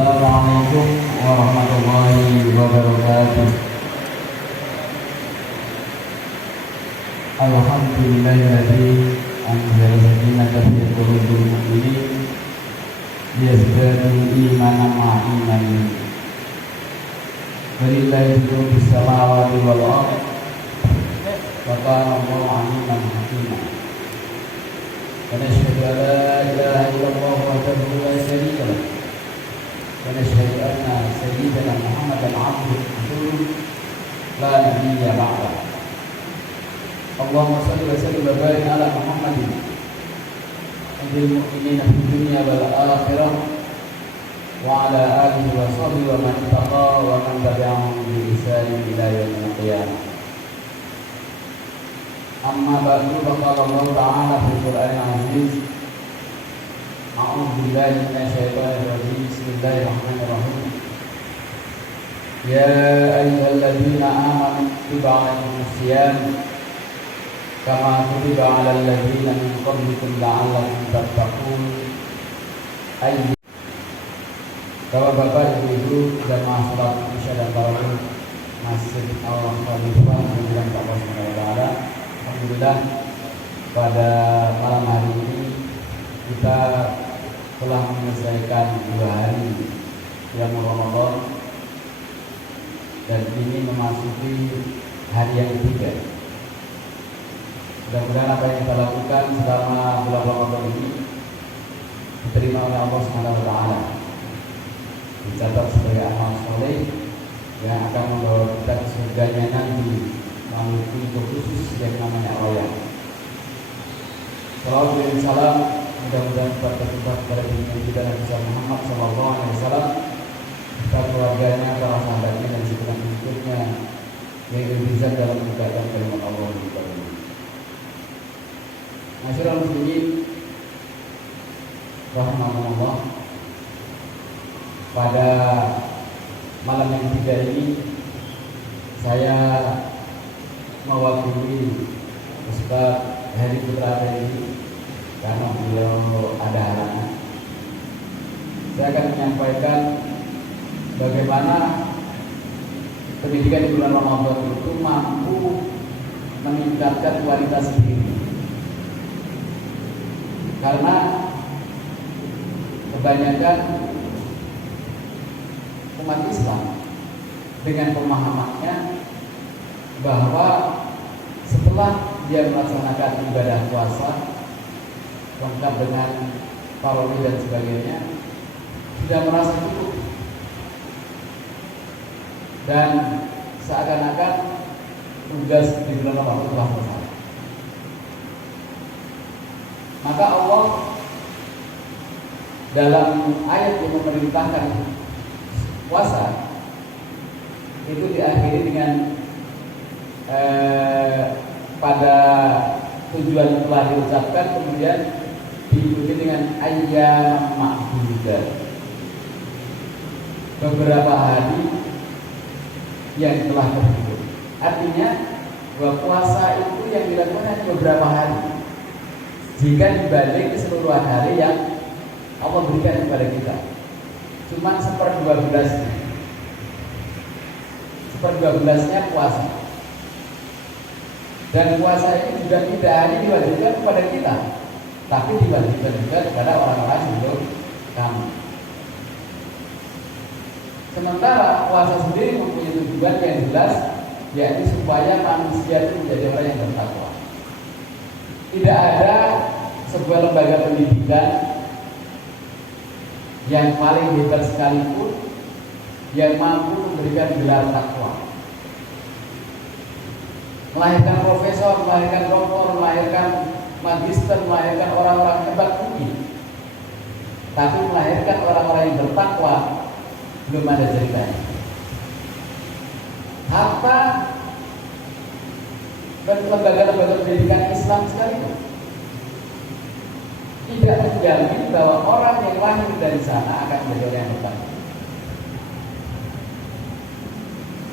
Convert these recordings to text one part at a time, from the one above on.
Assalamualaikum warahmatullahi wabarakatuh. Alhamdulillahilladzi anzala sakinata fi qulubil mu'minin liyazdadu imanan ma'a imanihim. Walillahi mulku samawati wal ardh wa kana Allahu 'aliman hakima. Wa nashhadu an la ilaha illallah wahdahu la syarika lahu wa nashhadu anna sayyidana Muhammadan 'abduhu wa rasuluhu la nabiyya ba'dahu. Allahumma shalli wa sallim wa barik ala Muhammadin lil mu'minina fid dunya wal akhirah wa ala alihi wa sahbihi wa man ittaqa wa man tabi'ahum bi ihsan ila yaumil qiyamah. Amma ba'du, faqala Allah ta'ala fil Qur'anil 'aziz. A'udzu billahi minasyaitonir rajim. Bismillahirrahmanirrahim. Ya ayyuhalladzina amanu kutiba 'alaikumus shiyam kama kutiba 'alal ladzina min qablikum la'allakum tattaqun. Bapak-bapak, ibu-ibu, jamaah salat Isya dan tarawih Masjid Al-Khalifah menjelang Allah Subhanahu wa taala. Alhamdulillah, pada malam hari ini kita telah menyelesaikan 2 hari bulan Ramadan dan ini memasuki hari yang ketiga. Mudah-mudahan apa yang kita lakukan selama bulan Ramadan ini diterima oleh Allah Subhanahu wa taala, dicatat sebagai amal soleh yang akan membawa kita ke surganya nanti melalui pintu khusus yang namanya royal. Salawat dan salam mudah-mudahan tercurah kepada junjungan kita Nabi Muhammad SAW, serta keluarganya, para sahabatnya dan segenap pengikutnya yang berizat dalam menegakkan kalimat Allah di muka bumi. Masyaallah muslimin rahimahumullah, pada malam yang ketiga ini saya mewakili Ustaz Heri Putra ini karena beliau ada halangan. Saya akan menyampaikan bagaimana pendidikan di bulan Ramadan itu mampu meningkatkan kualitas diri. Karena kebanyakan umat Islam dengan pemahamannya bahwa setelah dia melaksanakan ibadah puasa lengkap dengan tarawih dan sebagainya sudah merasa cukup dan seakan-akan tugas di bulan Ramadan telah selesai. Maka Allah dalam ayat yang memerintahkan puasa itu diakhiri dengan pada tujuan telah diucapkan kemudian diikuti dengan ayyam ma'dudat, beberapa hari yang telah terhitung. Artinya bahwa puasa itu yang dilakukan hanya beberapa hari jika dibanding keseluruhan hari yang Allah berikan kepada kita. Cuma 1/12-nya puasa. Dan puasa ini juga tidak hanya diwajibkan kepada kita, tapi diwajibkan juga kepada orang-orang sebelum kami. Sementara puasa sendiri mempunyai tujuan yang jelas, yaitu supaya manusia itu menjadi orang yang bertakwa. Tidak ada sebuah lembaga pendidikan yang paling hebat sekalipun yang mampu memberikan gelar takwa, melahirkan profesor, melahirkan doktor, melahirkan magister, melahirkan orang-orang hebat mungkin, tapi melahirkan orang-orang yang bertakwa belum ada ceritanya. Harta dan lembaga-lembaga pendidikan Islam sekalipun tidak menjamin bahwa orang yang lahir dari sana akan menjadi orang yang bertakwa.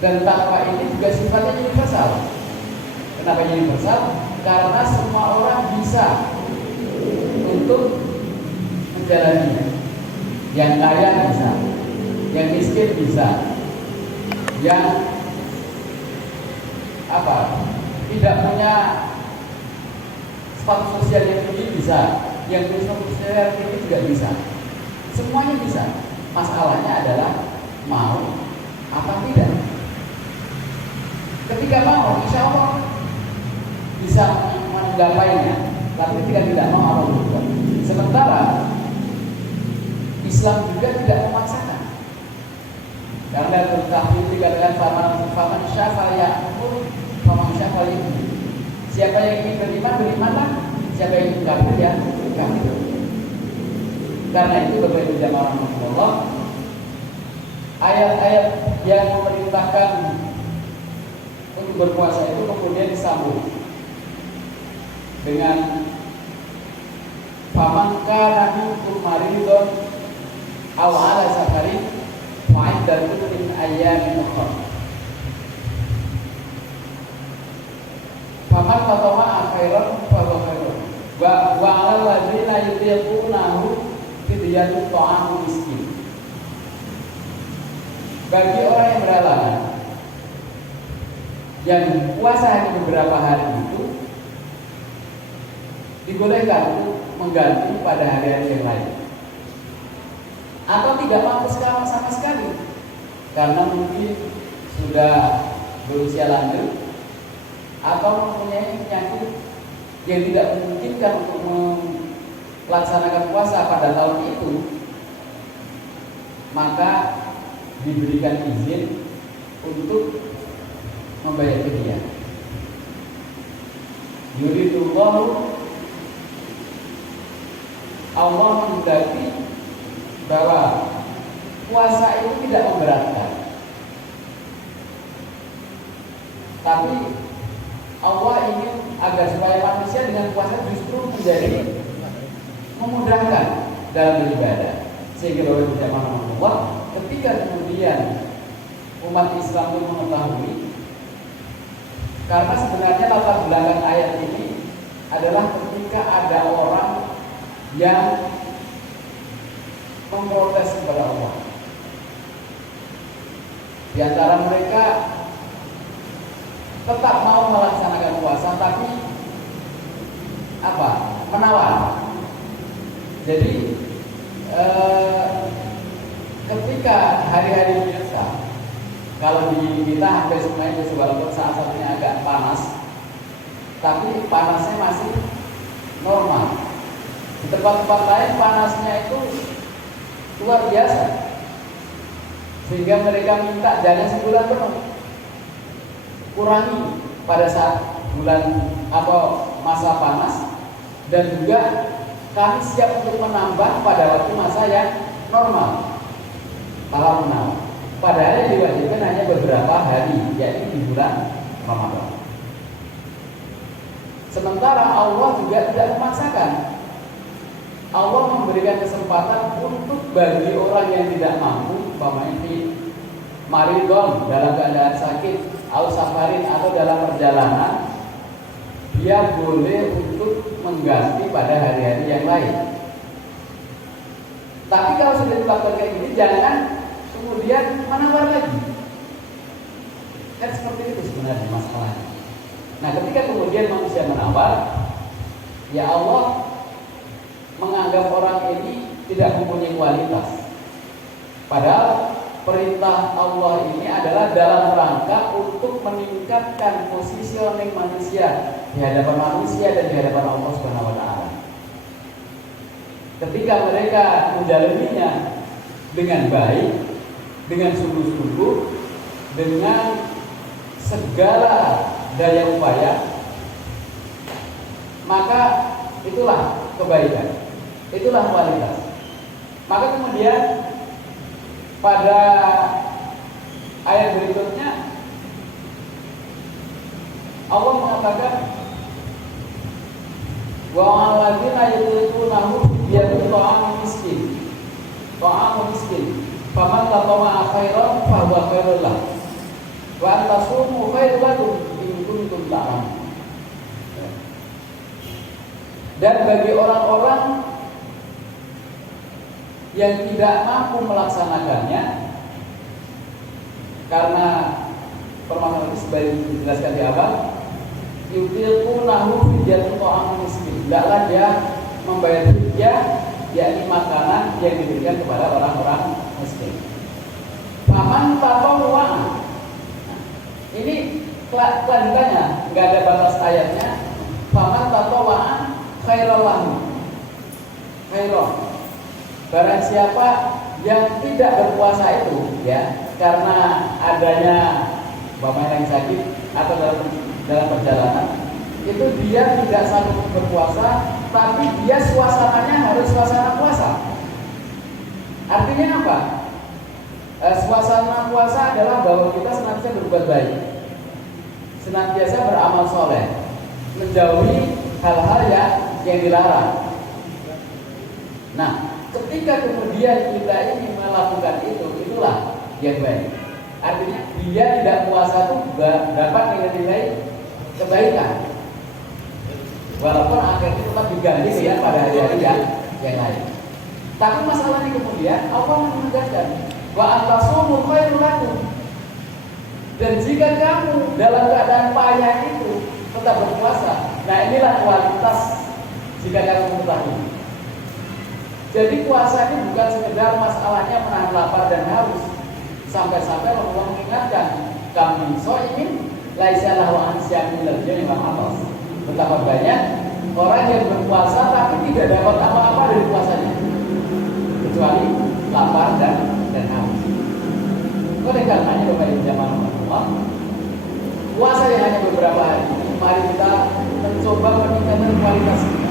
Dan takwa ini juga sifatnya universal. Kenapa universal? Karena semua orang bisa untuk menjalaninya. Yang kaya bisa, yang miskin bisa, yang tidak punya status sosial yang tinggi bisa, yang punya status sosial yang tinggi juga bisa. Semuanya bisa. Masalahnya adalah mau apa tidak. Ketika mau, insya Allah bisa menggapainya. Tapi ketika tidak mau, Allah berubah. Sementara Islam juga tidak memaksakan. Karena tafsir dikatakan faman syafa ya'mur faman syafa ya'mur. Siapa yang ingin beriman, berimanlah. Siapa yang ingin kafir, ya kafir. Karena itu berbeda jamaah Allah. Ayat-ayat yang memerintahkan untuk berpuasa itu kemudian disambung dengan faman kana minkum maridun aw ala safarin fa'iddatun min ayyamin ukhra. Faman tatawwa'a khairan fa huwa khairun. Wa 'alal ladzina yutiqunahu fidyatun ta'amu miskin. Bagi orang yang berhalangan yang puasa hanya beberapa hari itu dibolehkan untuk mengganti pada hari-hari yang lain, atau tidak mampu sama sekali karena mungkin sudah berusia lanjut atau mempunyai penyakit yang tidak memungkinkan untuk melaksanakan puasa pada tahun itu, maka diberikan izin untuk membayar fidyah. Yuridullahu, Allah menghendaki bahwa puasa itu tidak memberatkan, tapi Allah ingin agar supaya manusia dengan puasa justru menjadi memudahkan dalam beribadah. Sehingga bahwa di zaman Allah, ketika kemudian umat Islam pun mengetahui, karena sebenarnya latar belakang ayat ini adalah ketika ada orang yang memprotes kepada Allah. Di antara mereka tetap mau melaksanakan puasa, tapi menawar. Jadi ketika hari-hari biasa, kalau di kita hampir semuanya itu walaupun saat satunya agak panas, tapi panasnya masih normal. Di tempat-tempat lain panasnya itu luar biasa, sehingga mereka minta jangan sebulan penuh, kurangi pada saat bulan atau masa panas, dan juga kami siap untuk menambah pada waktu masa yang normal. Kalau menambah, padahal yang diwajibkan hanya beberapa hari, yaitu di bulan Ramadan. Sementara Allah juga tidak memaksakan. Allah memberikan kesempatan untuk bagi orang yang tidak mampu, umpamanya di maridon dalam keadaan sakit, atau safarin atau dalam perjalanan, dia boleh untuk mengganti pada hari-hari yang lain. Tapi kalau sudah ditetapkan kayak gini, jangan kemudian menawar lagi. Kan seperti itu sebenarnya masalahnya. Nah, ketika kemudian manusia menawar, ya Allah menganggap orang ini tidak mempunyai kualitas. Padahal perintah Allah ini adalah dalam rangka untuk meningkatkan positioning manusia di hadapan manusia dan di hadapan Allah Subhanahu wa taala. Ketika mereka menjalaninya dengan baik, dengan sungguh-sungguh, dengan segala daya upaya, maka itulah kebaikan. Itulah kualitas. Maka kemudian pada ayat berikutnya Allah mengatakan wa 'alladzina yutiqunahu bi'adun ta'amu miskin. Ta'amu miskin. Faman tatawwa'a khairan fa huwa khairul lahu. Wa antasumu khairul lakum in kuntum ta'lamun. Dan bagi orang-orang yang tidak mampu melaksanakannya, karena permasalahan itu sebagai dijelaskan di awal, yutilqunahu fidyatun ta'amun miskin. Tidaklah dia membayar fidyah, yakni makanan yang diberikan kepada orang-orang miskin. Faman tatawwa. Ini kelanjutannya, nggak ada batas ayatnya. Faman tatawwa khairal lahu. Khairan. Barang siapa yang tidak berpuasa itu, ya, karena adanya bapak yang sakit atau dalam perjalanan, itu dia tidak sanggup berpuasa, tapi dia suasananya harus suasana puasa. Artinya apa? Suasana puasa adalah bahwa kita senantiasa berbuat baik, senantiasa beramal soleh, menjauhi hal-hal yang dilarang. Nah, ketika kemudian kita ini melakukan itu, itulah yang baik. Artinya dia tidak puasa itu dapat nilai-nilai kebaikan, walaupun akhirnya tetap diganti ya pada hari-hari yang lain. Tapi masalahnya kemudian Allah menegaskan wa antasumu khairul lakum. Dan jika kamu dalam keadaan payah itu tetap berpuasa, nah inilah kualitas jika kamu mengetahui. Jadi puasa ini bukan sekedar masalahnya menahan lapar dan haus. Sampai-sampai Rasulullah mengingatkan, kami so'imin laisa lahu an syai'in minal jami' wal atas. Betapa banyak orang yang berpuasa tapi tidak dapat apa-apa dari puasanya, kecuali lapar dan haus. Oleh karenanya Bapak Ibu jamaah Allah, puasa yang hanya beberapa hari, mari kita mencoba meningkatkan kualitas kita.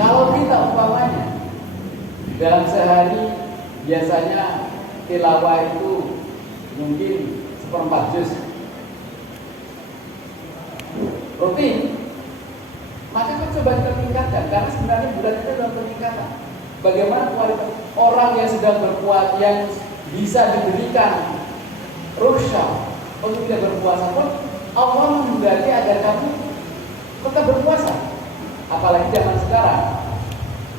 Kalau kita umpamanya dalam sehari biasanya tilawah itu mungkin 1/4 juz rutin, maka kita coba kita tingkatkan, karena sebenarnya bulan itu dalam peningkatan. Bagaimana kualitas orang yang sedang berpuasa, yang bisa diberikan rukhsah untuk tidak berpuasa pun Allah menghendaki agar kamu tetap berpuasa. Apalagi zaman sekarang,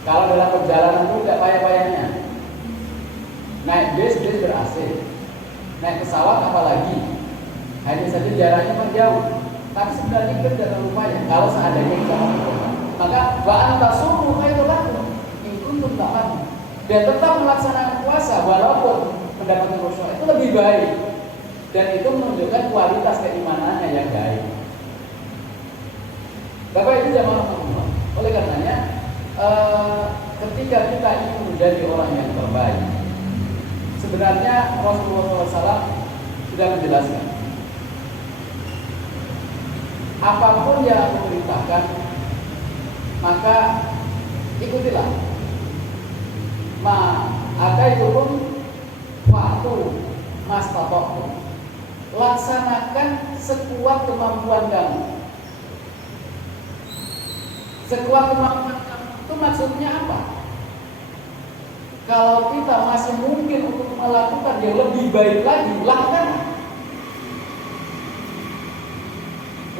kalau dalam perjalanan itu tidak payah-payahnya, naik bis ber-AC, naik pesawat apalagi, hanya saja jaraknya menjauh. Tapi sebenarnya kita tidak terlalu payah kalau seandainya kita melakukan. Maka wa antasumu khairul lakum in kuntum ta'lamun. Dan tetap melaksanakan puasa walaupun mendapatkan rukhsah itu lebih baik, dan itu menunjukkan kualitas keimanannya yang baik. Bapak Ibu jamaah Allah, oleh karenanya ketika kita ingin menjadi orang yang terbaik, sebenarnya Rasulullah SAW sudah menjelaskan, apapun yang aku perintahkan, maka ikutilah. Ataikum waktu mastata'tum. Laksanakan sekuat kemampuan kamu. Sekuat kemampuan kamu itu maksudnya apa? Kalau kita masih mungkin untuk melakukan yang lebih baik lagi, lakukan.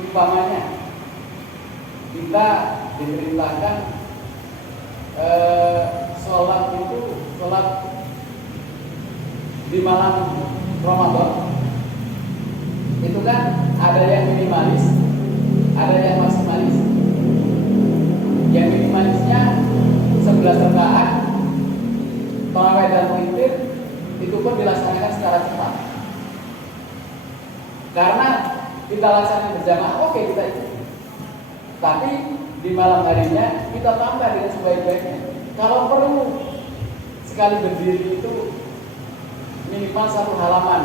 Umpamanya kita diperintahkan sholat di malam Ramadan, itu kan ada yang minimalis, ada yang maksimalis. Yang minimalisnya 11 rakaat, tarawih dan witir, itu pun dilaksanakan secara cepat. Karena kita laksanakan berjamaah, oke kita ikut. Tapi di malam harinya kita tambah dengan sebaik-baiknya. Kalau perlu sekali berdiri itu minimal 1 halaman.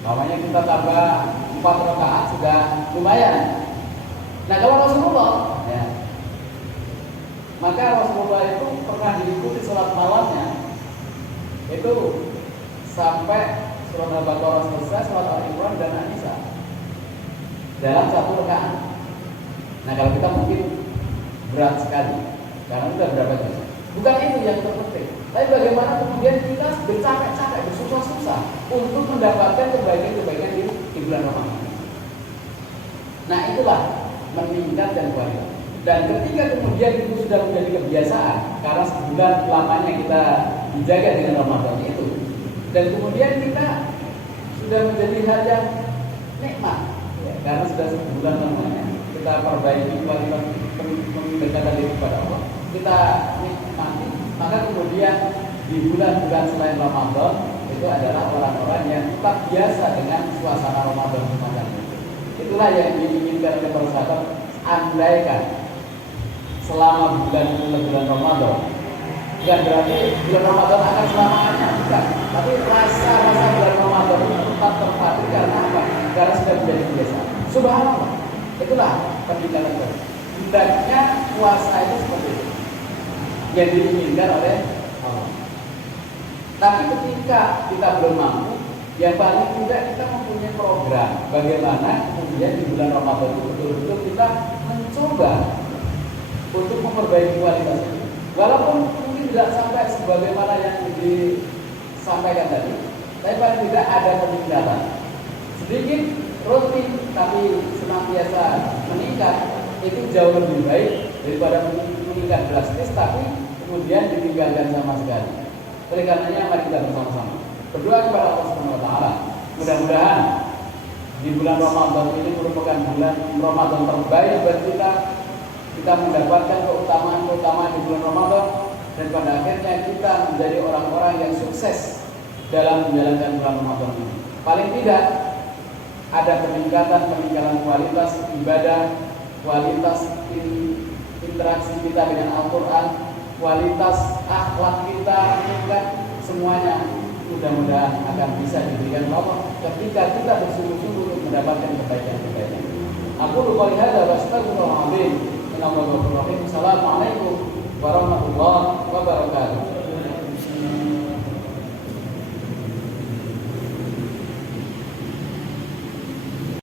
Namanya kita tambah 4 rakaat sudah lumayan. Nah kalau Rasulullah, ya, maka Rasulullah itu pernah diikuti sholat malamnya itu sampai surat Al-Baqarah selesai, surat Al-Imran dan An-Nisa dalam 1 rakaat. Nah kalau kita mungkin berat sekali, karena sudah berapa juz. Bukan itu yang terpenting, tapi bagaimana kemudian kita bercapek-capek, bersusah-susah untuk mendapatkan kebaikan-kebaikan di bulan Ramadan. Nah itulah meningkatkan kualitas. Dan ketika kemudian itu sudah menjadi kebiasaan, karena sebulan lamanya kita dijaga dengan Ramadan itu, dan kemudian kita sudah menjadi hal yang nikmat, ya, karena sudah sebulan lamanya kita perbaiki kualitas pendekatan diri kepada Allah, kita nikmati, maka kemudian di bulan-bulan selain Ramadan itu adalah orang-orang yang tetap biasa dengan suasana Ramadan semacam itu. Itulah yang diinginkan oleh para sahabat. Andaikan selama bulan Ramadan, bukan berarti bulan Ramadan akan selamanya, bukan. Tapi rasa-rasa bulan Ramadan itu tetap terpatri karena apa? Karena sudah menjadi biasa. Subhanallah. Itulah pendidikan kita. Hendaknya puasa itu seperti itu, yang diinginkan oleh Allah. Tapi ketika kita belum mampu, yang paling tidak kita mempunyai program bagaimana kemudian di bulan Ramadan itu betul-betul kita mencoba untuk memperbaiki kualitas itu. Walaupun mungkin tidak sampai sebagaimana yang disampaikan tadi, tapi paling tidak ada peningkatan. Sedikit rutin tapi senantiasa meningkat, itu jauh lebih baik daripada meningkat drastis tapi kemudian ditinggalkan sama sekali. Oleh karenanya mari kita bersama-sama berdoa kepada Allah Subhanahu wa taala. Mudah-mudahan di bulan Ramadan ini merupakan bulan Ramadan terbaik buat kita. Kita mendapatkan keutamaan-keutamaan di bulan Ramadan dan pada akhirnya kita menjadi orang-orang yang sukses dalam menjalankan bulan Ramadan ini. Paling tidak ada peningkatan kualitas ibadah, kualitas interaksi kita dengan Al-Quran, kualitas akhlak kita, meningkat semuanya. Mudah-mudahan akan bisa diberikan Allah ketika kita bersungguh-sungguh untuk mendapatkan kebaikan-kebaikan. Aku lupa lihat wa astagfirullahaladzim. Assalamualaikum warahmatullahi wabarakatuh.